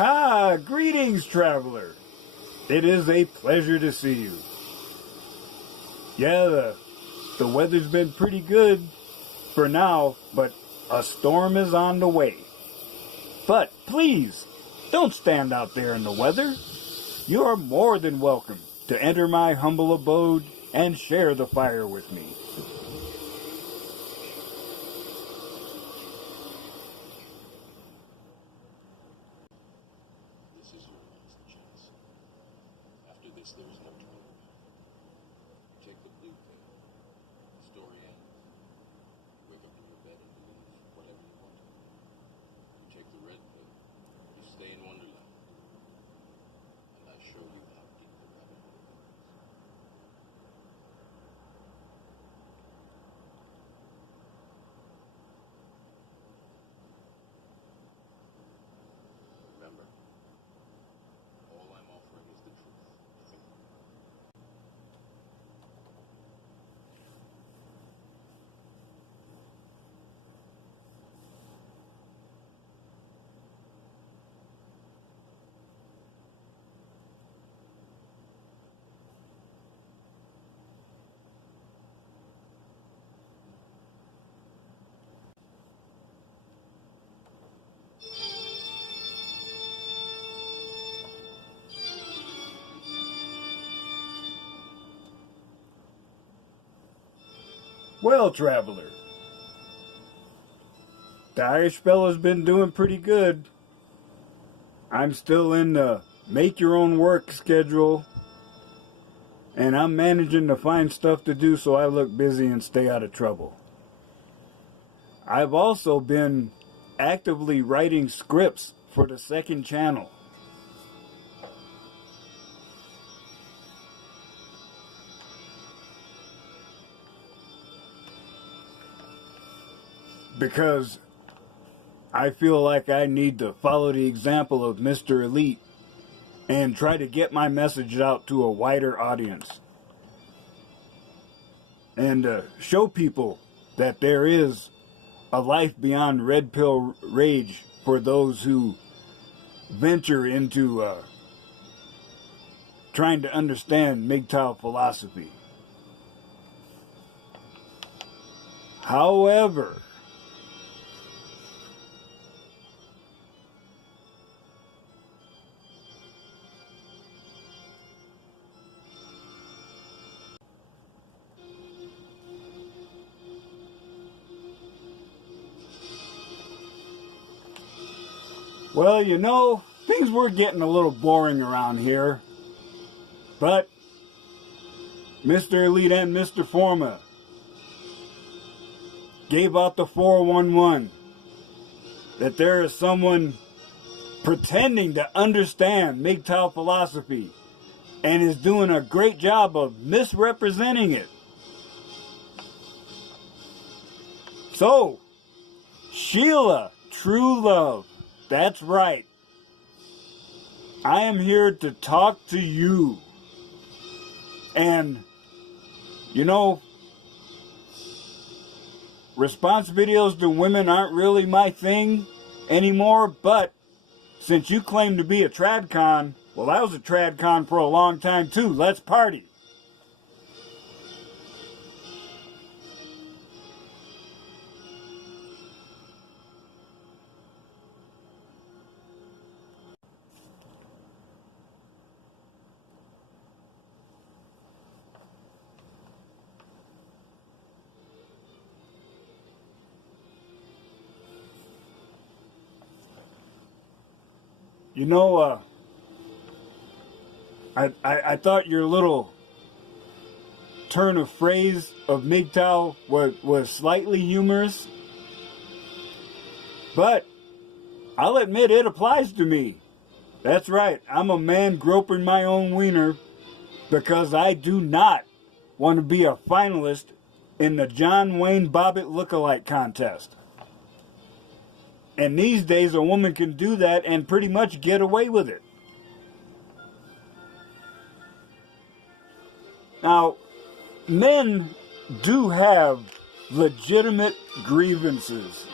Ah, greetings, traveler. It is a pleasure to see you. Yeah, the weather's been pretty good for now, but a storm is on the way. But please, don't stand out there in the weather. You are more than welcome to enter my humble abode and share the fire with me. This is your last chance. After this, there is no turning back. You take the blue pill. The story ends. Wake up in your bed and believe whatever you want to. You take the red pill. You stay in Wonderland. And I show you how deep the rabbit hole is. Remember, all I'm offering is the truth. Well, traveler, the Irish fella's been doing pretty good. I'm still in the make your own work schedule, and I'm managing to find stuff to do so I look busy and stay out of trouble. I've also been actively writing scripts for the second channel. Because I feel like I need to follow the example of Mr. Elite and try to get my message out to a wider audience. And show people that there is a life beyond red pill rage for those who venture into trying to understand MGTOW philosophy. However, well, you know, things were getting a little boring around here. But Mr. Elite and Mr. Forma gave out the 411 that there is someone pretending to understand MGTOW philosophy and is doing a great job of misrepresenting it. So, Sheila, true love, that's right. I am here to talk to you. And, you know, response videos to women aren't really my thing anymore, but since you claim to be a tradcon, well, I was a tradcon for a long time too. Let's party. You know, I thought your little turn of phrase of MGTOW was slightly humorous, but I'll admit it applies to me. That's right, I'm a man groping my own wiener because I do not want to be a finalist in the John Wayne Bobbitt lookalike contest. And these days a woman can do that and pretty much get away with it. Now, men do have legitimate grievances.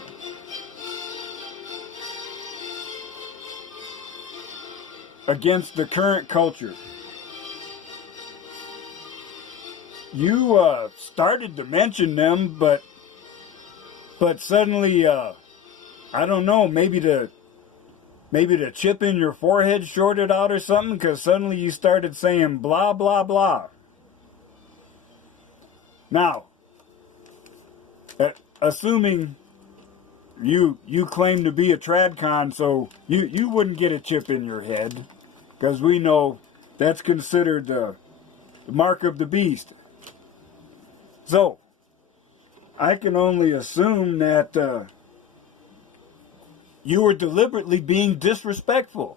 against the current culture. You started to mention them, but suddenly, I don't know, maybe the chip in your forehead shorted out or something, because suddenly you started saying blah, blah, blah. Now, assuming you claim to be a tradcon, so you wouldn't get a chip in your head, because we know that's considered the mark of the beast. So, I can only assume that you were deliberately being disrespectful.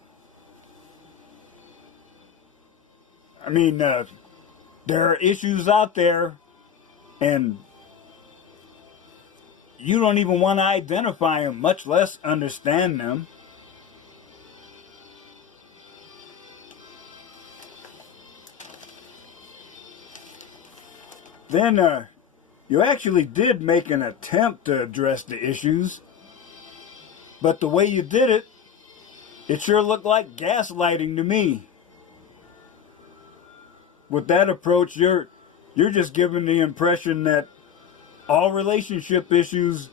I mean, there are issues out there, and you don't even want to identify them, much less understand them. Then, you actually did make an attempt to address the issues, but the way you did it, it sure looked like gaslighting to me. With that approach, you're just giving the impression that all relationship issues,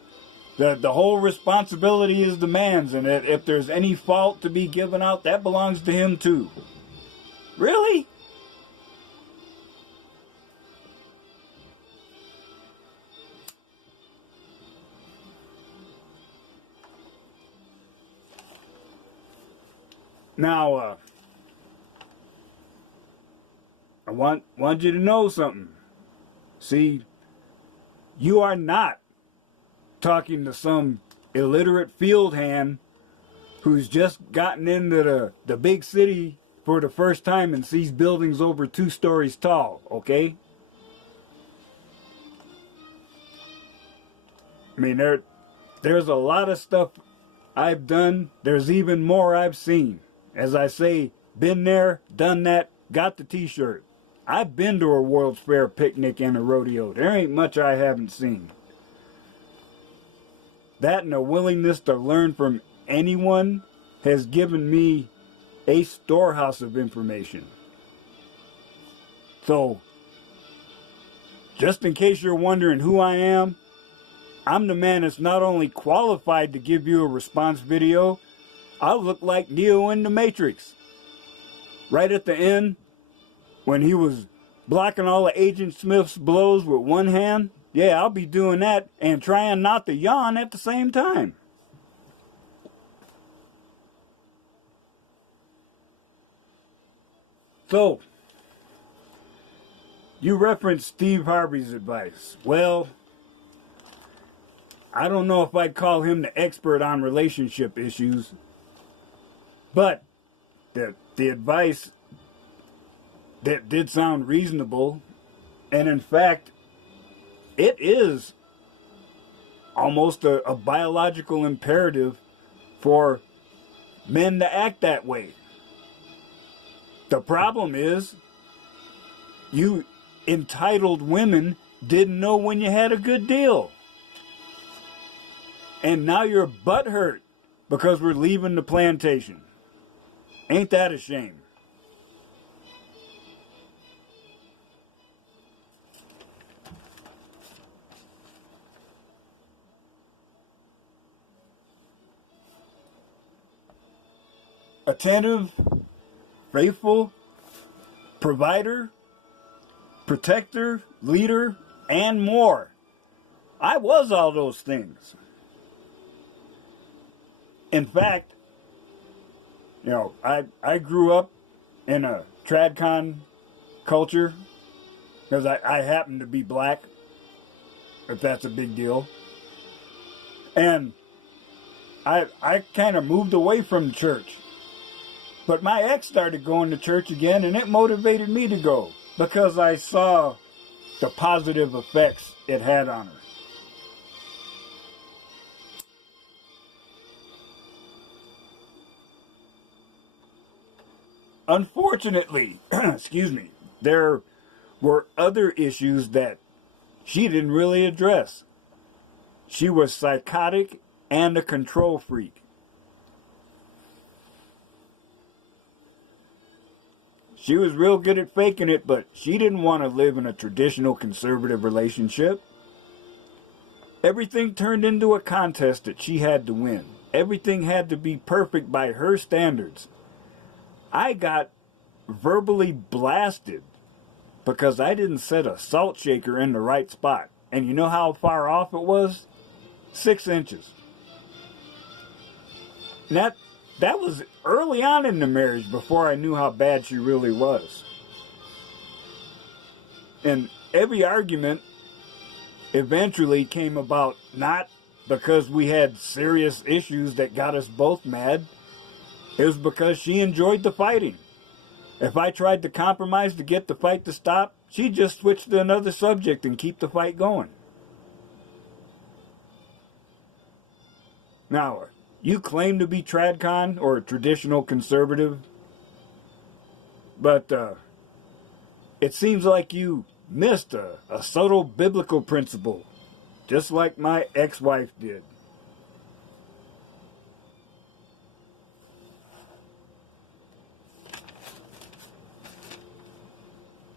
the whole responsibility is the man's, and that if there's any fault to be given out, that belongs to him too. Really? Now, I want you to know something. See, you are not talking to some illiterate field hand who's just gotten into the big city for the first time and sees buildings over 2 stories tall, okay? I mean, there's a lot of stuff I've done. There's even more I've seen. As I say, been there, done that, got the t-shirt. I've been to a World's Fair picnic and a rodeo. There ain't much I haven't seen. That and a willingness to learn from anyone has given me a storehouse of information. So, just in case you're wondering who I am, I'm the man that's not only qualified to give you a response video, I look like Neo in the Matrix. Right at the end, when he was blocking all of Agent Smith's blows with one hand, yeah, I'll be doing that and trying not to yawn at the same time. So, you referenced Steve Harvey's advice. Well, I don't know if I'd call him the expert on relationship issues, but the advice that did sound reasonable, and in fact, it is almost a biological imperative for men to act that way. The problem is, you entitled women didn't know when you had a good deal. And now you're butthurt because we're leaving the plantation. Ain't that a shame? Attentive, faithful, provider, protector, leader, and more. I was all those things. In fact, you know, I grew up in a tradcon culture because I happen to be black, if that's a big deal. And I kind of moved away from church. But my ex started going to church again, and it motivated me to go because I saw the positive effects it had on her. Unfortunately, excuse me, there were other issues that she didn't really address. She was psychotic and a control freak. She was real good at faking it, but she didn't want to live in a traditional conservative relationship. Everything turned into a contest that she had to win. Everything had to be perfect by her standards. I got verbally blasted because I didn't set a salt shaker in the right spot. And you know how far off it was? 6 inches. And that was early on in the marriage before I knew how bad she really was. And every argument eventually came about not because we had serious issues that got us both mad. It was because she enjoyed the fighting. If I tried to compromise to get the fight to stop, she'd just switch to another subject and keep the fight going. Now, you claim to be tradcon or traditional conservative, but it seems like you missed a subtle biblical principle, just like my ex-wife did.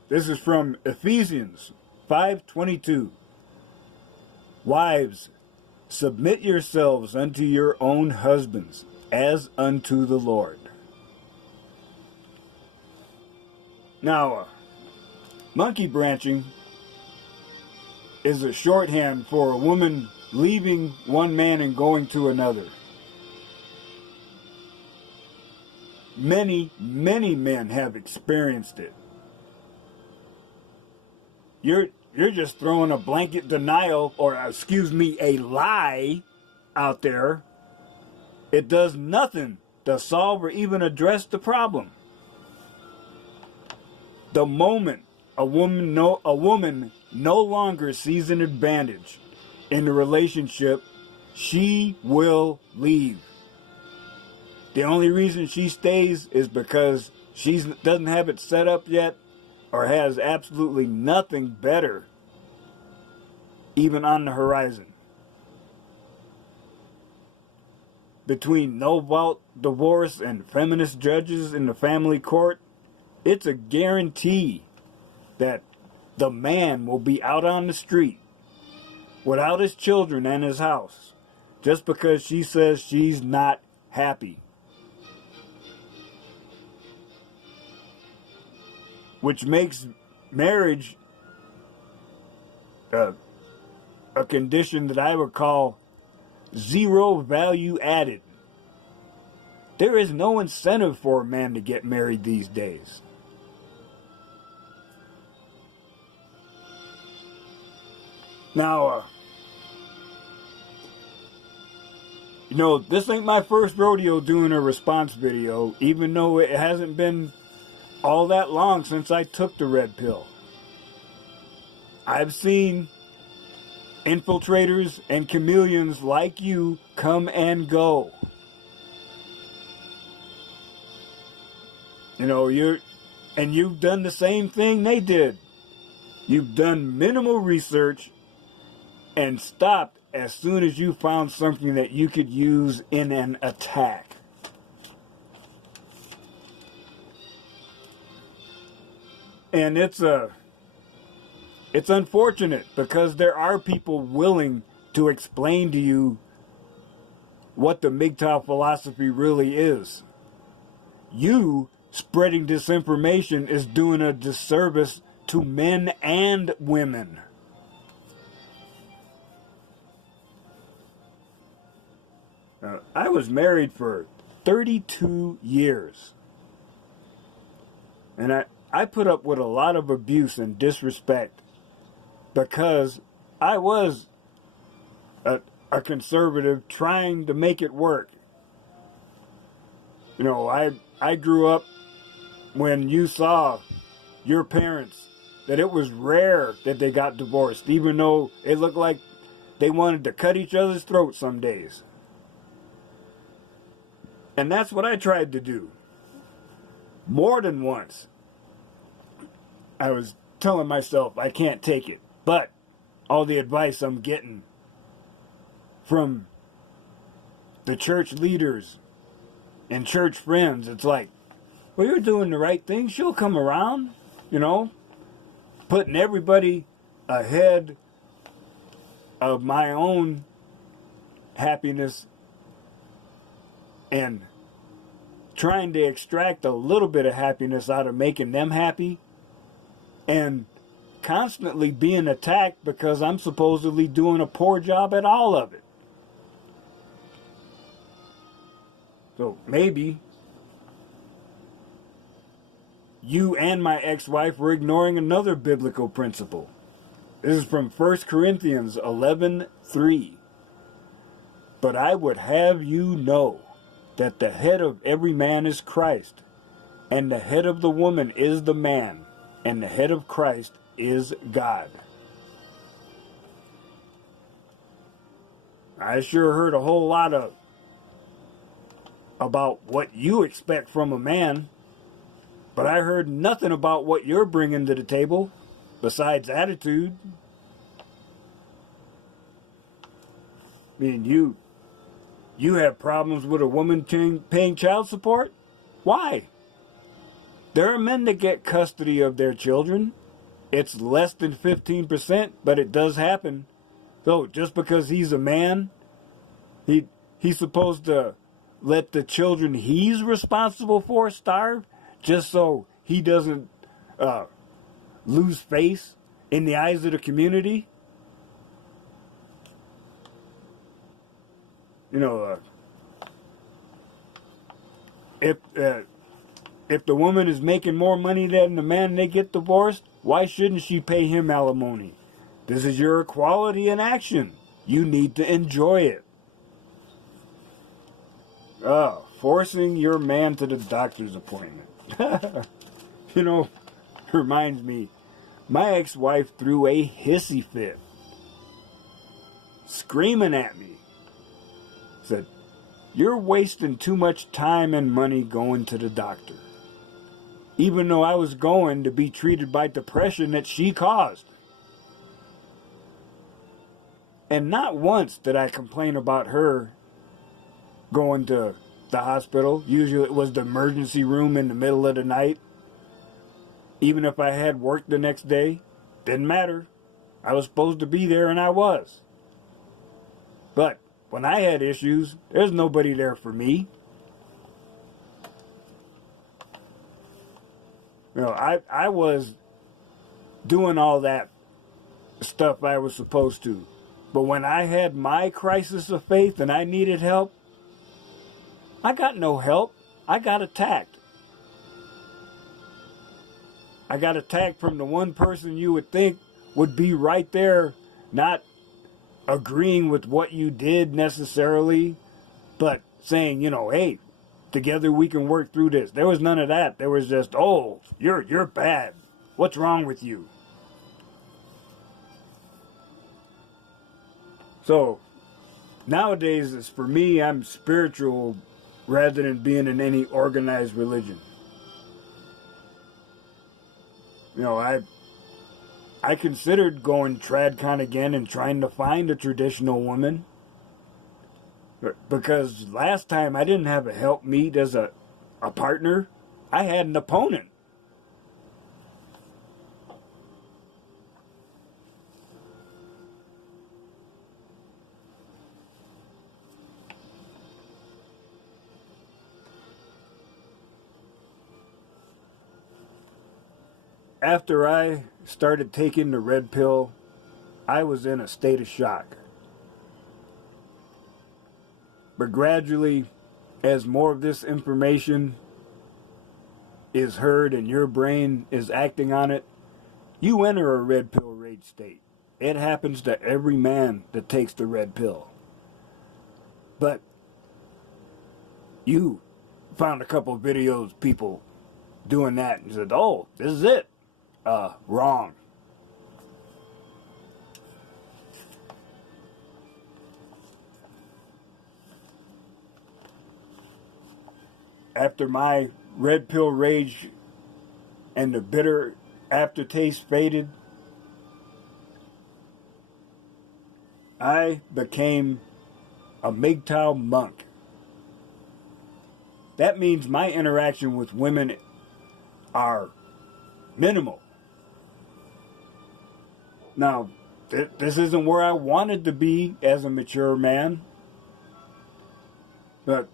This is from Ephesians 5:22. Wives, submit yourselves unto your own husbands, as unto the Lord. Now, monkey branching is a shorthand for a woman leaving one man and going to another. Many, many men have experienced it. You're just throwing a blanket denial, or excuse me, a lie out there. It does nothing to solve or even address the problem. The moment a woman no longer sees an advantage in the relationship, she will leave. The only reason she stays is because she doesn't have it set up yet, or has absolutely nothing better even on the horizon. Between no-fault divorce and feminist judges in the family court, it's a guarantee that the man will be out on the street without his children and his house just because she says she's not happy. Which makes marriage a condition that I would call zero value added. There is no incentive for a man to get married these days. Now, this ain't my first rodeo doing a response video, even though it hasn't been all that long since I took the red pill. I've seen infiltrators and chameleons like you come and go. You've done the same thing they did. You've done minimal research and stopped as soon as you found something that you could use in an attack. And it's unfortunate because there are people willing to explain to you what the MGTOW philosophy really is. You spreading disinformation is doing a disservice to men and women. I was married for 32 years. And I put up with a lot of abuse and disrespect because I was a conservative trying to make it work. I grew up when you saw your parents that it was rare that they got divorced, even though it looked like they wanted to cut each other's throats some days. And that's what I tried to do. More than once. I was telling myself I can't take it. But all the advice I'm getting from the church leaders and church friends, it's like, well, you're doing the right thing. She'll come around, you know, putting everybody ahead of my own happiness and trying to extract a little bit of happiness out of making them happy, and constantly being attacked because I'm supposedly doing a poor job at all of it. So maybe you and my ex-wife were ignoring another biblical principle. This is from 1 Corinthians 11:3. But I would have you know that the head of every man is Christ, and the head of the woman is the man, and the head of Christ is God. I sure heard a whole lot about what you expect from a man, but I heard nothing about what you're bringing to the table besides attitude. I mean, you have problems with a woman paying child support? Why? There are men that get custody of their children. It's less than 15%, but it does happen. So just because he's a man, he's supposed to let the children he's responsible for starve just so he doesn't lose face in the eyes of the community? You know, if the woman is making more money than the man they get divorced, why shouldn't she pay him alimony? This is your equality in action. You need to enjoy it. Forcing your man to the doctor's appointment. You know, reminds me, my ex-wife threw a hissy fit, screaming at me. Said, "You're wasting too much time and money going to the doctor." Even though I was going to be treated by depression that she caused. And not once did I complain about her going to the hospital. Usually it was the emergency room in the middle of the night. Even if I had work the next day, didn't matter. I was supposed to be there and I was. But when I had issues, there's nobody there for me. You know, I was doing all that stuff I was supposed to. But when I had my crisis of faith and I needed help, I got no help. I got attacked. I got attacked from the one person you would think would be right there, not agreeing with what you did necessarily, but saying, you know, hey, together we can work through this. There was none of that. There was just, oh, you're bad. What's wrong with you? So nowadays, it's, for me, I'm spiritual rather than being in any organized religion. You know, I considered going tradcon again and trying to find a traditional woman. Because last time I didn't have a helpmeet as a partner. I had an opponent. After I started taking the red pill, I was in a state of shock. But gradually, as more of this information is heard and your brain is acting on it, you enter a red pill rage state. It happens to every man that takes the red pill. But you found a couple of videos, people doing that, and said, oh, this is it. Wrong. After my red pill rage and the bitter aftertaste faded, I became a MGTOW monk. That means my interaction with women are minimal. Now, this isn't where I wanted to be as a mature man, but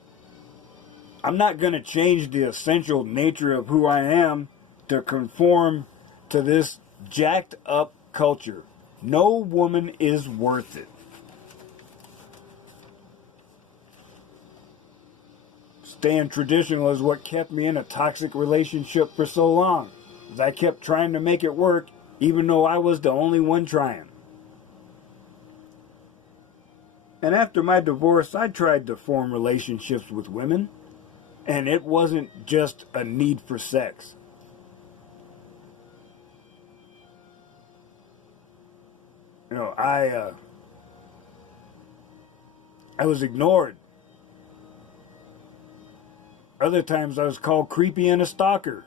I'm not going to change the essential nature of who I am to conform to this jacked up culture. No woman is worth it. Staying traditional is what kept me in a toxic relationship for so long, as I kept trying to make it work even though I was the only one trying. And after my divorce, I tried to form relationships with women, and it wasn't just a need for sex. You know, I was ignored. Other times I was called creepy and a stalker.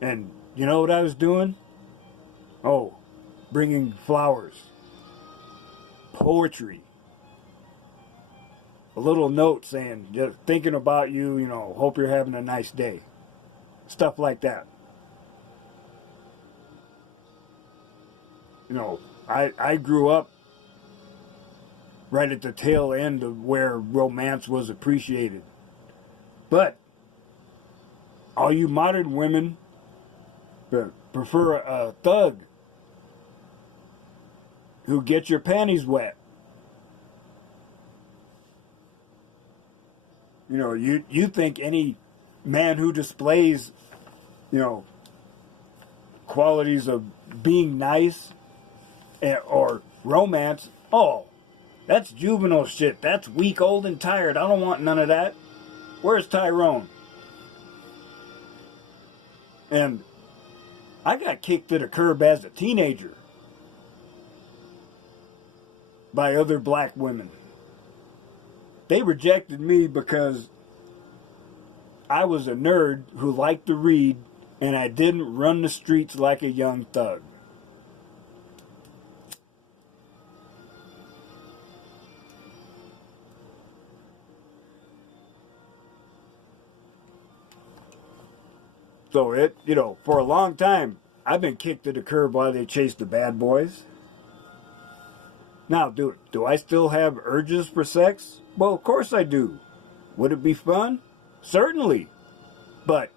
And you know what I was doing? Oh, bringing flowers, poetry, a little note saying, just thinking about you, you know, hope you're having a nice day. Stuff like that. You know, I grew up right at the tail end of where romance was appreciated. But all you modern women prefer a thug who gets your panties wet. You know, you think any man who displays, you know, qualities of being nice or romance, oh, that's juvenile shit. That's weak, old, and tired. I don't want none of that. Where's Tyrone? And I got kicked to the curb as a teenager by other black women. They rejected me because I was a nerd who liked to read and I didn't run the streets like a young thug. So you know, for a long time, I've been kicked to the curb while they chase the bad boys. Now, do I still have urges for sex? Well, of course I do. Would it be fun? Certainly. But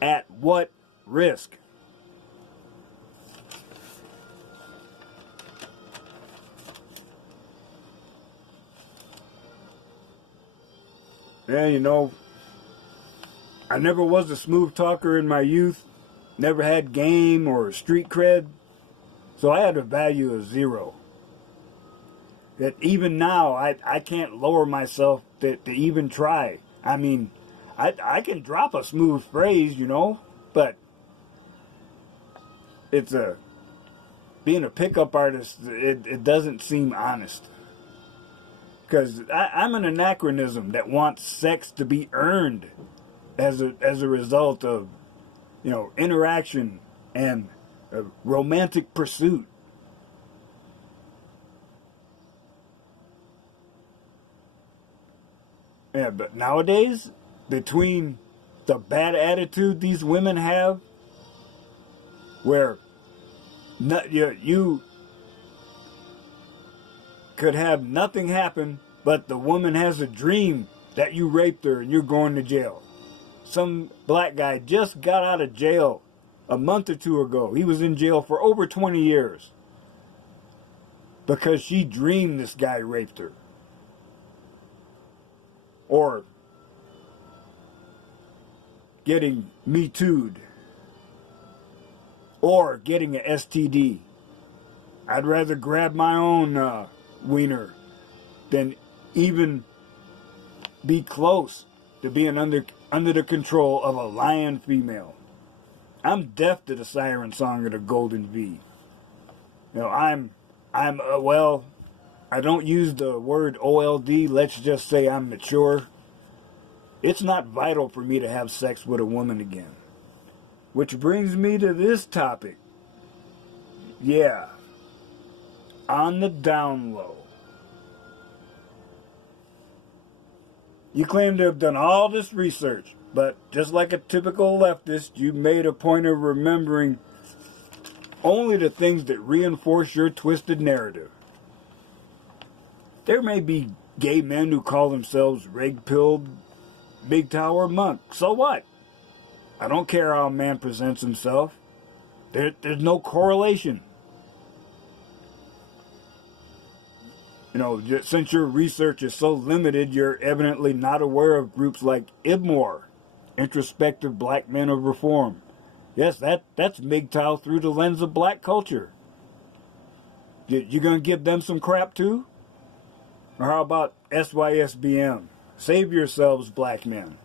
at what risk? Yeah, you know, I never was a smooth talker in my youth. Never had game or street cred. So I had a value of 0. That even now, I can't lower myself to even try. I mean, I can drop a smooth phrase, you know, but it's being a pickup artist, it doesn't seem honest. Because I'm an anachronism that wants sex to be earned as a result of, you know, interaction and a romantic pursuit. Yeah, but nowadays, between the bad attitude these women have, where you could have nothing happen, but the woman has a dream that you raped her and you're going to jail. Some black guy just got out of jail a month or 2 ago. He was in jail for over 20 years because she dreamed this guy raped her. Or getting Me Too'd. Or getting an STD. I'd rather grab my own wiener than even be close to being under the control of a lion female. I'm deaf to the siren song of the Golden V. You know, I'm well, I don't use the word OLD. Let's just say I'm mature. It's not vital for me to have sex with a woman again. Which brings me to this topic. Yeah. On the down low. You claim to have done all this research, but just like a typical leftist, you made a point of remembering only the things that reinforce your twisted narrative. There may be gay men who call themselves red-pilled MGTOW or monk. So what? I don't care how a man presents himself. There's no correlation. You know, since your research is so limited, you're evidently not aware of groups like IBMOR, Introspective Black Men of Reform. Yes, that's MGTOW through the lens of black culture. You gonna give them some crap too? Or how about SYSBM? Save yourselves, black men.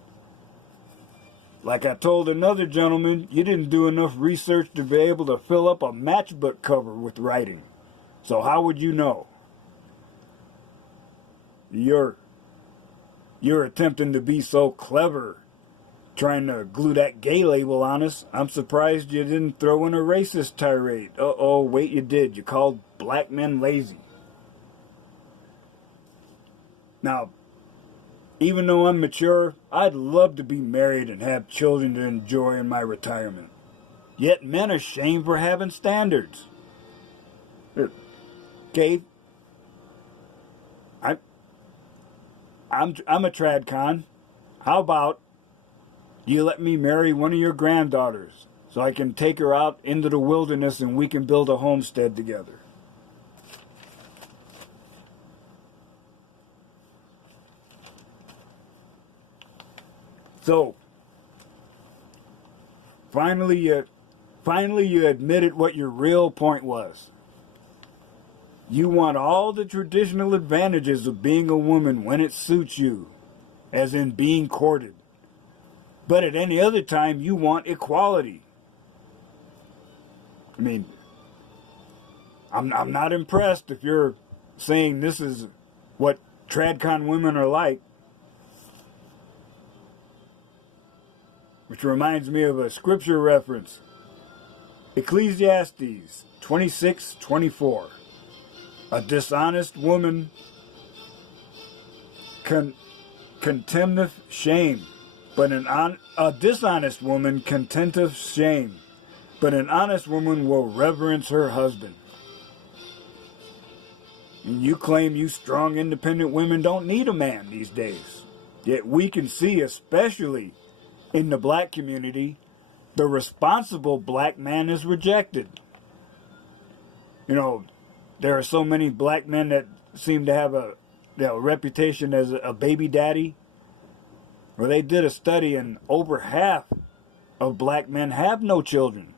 Like I told another gentleman, you didn't do enough research to be able to fill up a matchbook cover with writing. So how would you know? You're attempting to be so clever, trying to glue that gay label on us. I'm surprised you didn't throw in a racist tirade. Uh-oh, wait, you did. You called black men lazy. Now, even though I'm mature, I'd love to be married and have children to enjoy in my retirement. Yet men are shamed for having standards. Okay, I'm a tradcon. How about you let me marry one of your granddaughters so I can take her out into the wilderness and we can build a homestead together? So, finally you admitted what your real point was. You want all the traditional advantages of being a woman when it suits you, as in being courted. But at any other time, you want equality. I mean, I'm not impressed if you're saying this is what tradcon women are like. Which reminds me of a scripture reference. Ecclesiastes 26:24. A dishonest woman contemneth shame, but a dishonest woman contenteth shame, but an honest woman will reverence her husband. And you claim you strong, independent women don't need a man these days. Yet we can see, especially in the black community, the responsible black man is rejected. You know, there are so many black men that seem to have a reputation as a baby daddy. Well, they did a study and over half of black men have no children.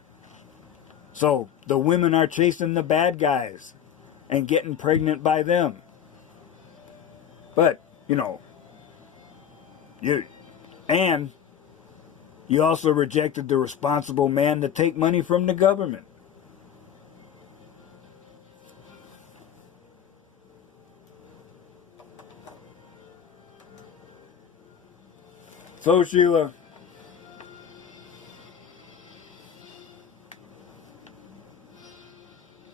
So the women are chasing the bad guys and getting pregnant by them. But, you know, you also rejected the responsible man to take money from the government. So, Sheila,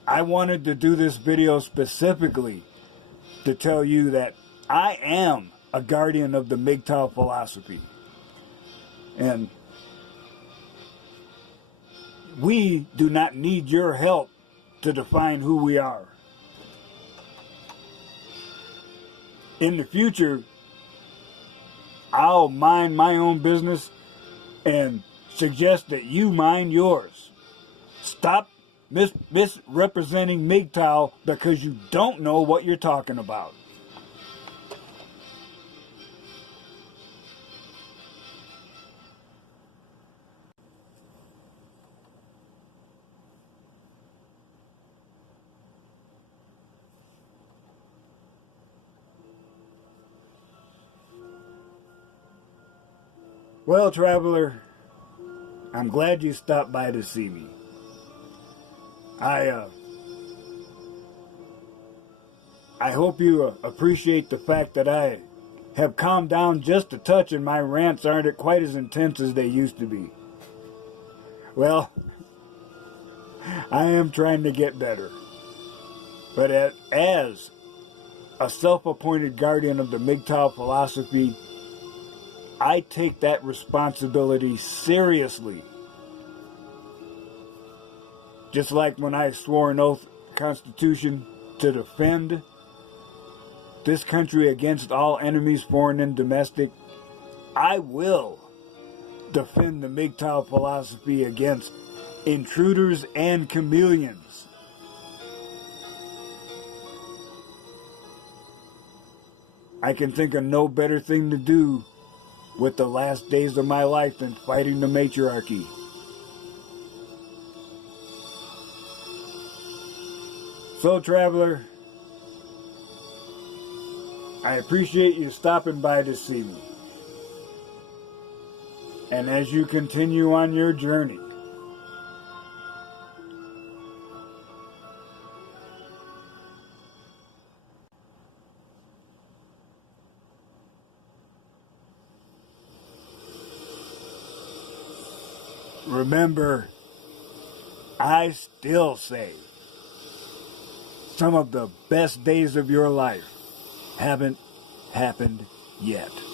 I wanted to do this video specifically to tell you that I am a guardian of the MGTOW philosophy. And we do not need your help to define who we are. In the future, I'll mind my own business and suggest that you mind yours. Stop misrepresenting MGTOW because you don't know what you're talking about. Well, traveler, I'm glad you stopped by to see me. I hope you appreciate the fact that I have calmed down just a touch and my rants aren't quite as intense as they used to be. Well, I am trying to get better. But as a self-appointed guardian of the MGTOW philosophy, I take that responsibility seriously. Just like when I swore an oath Constitution to defend this country against all enemies, foreign and domestic, I will defend the MGTOW philosophy against intruders and chameleons. I can think of no better thing to do with the last days of my life than fighting the matriarchy. So, traveler, I appreciate you stopping by to see me. And as you continue on your journey, remember, I still say some of the best days of your life haven't happened yet.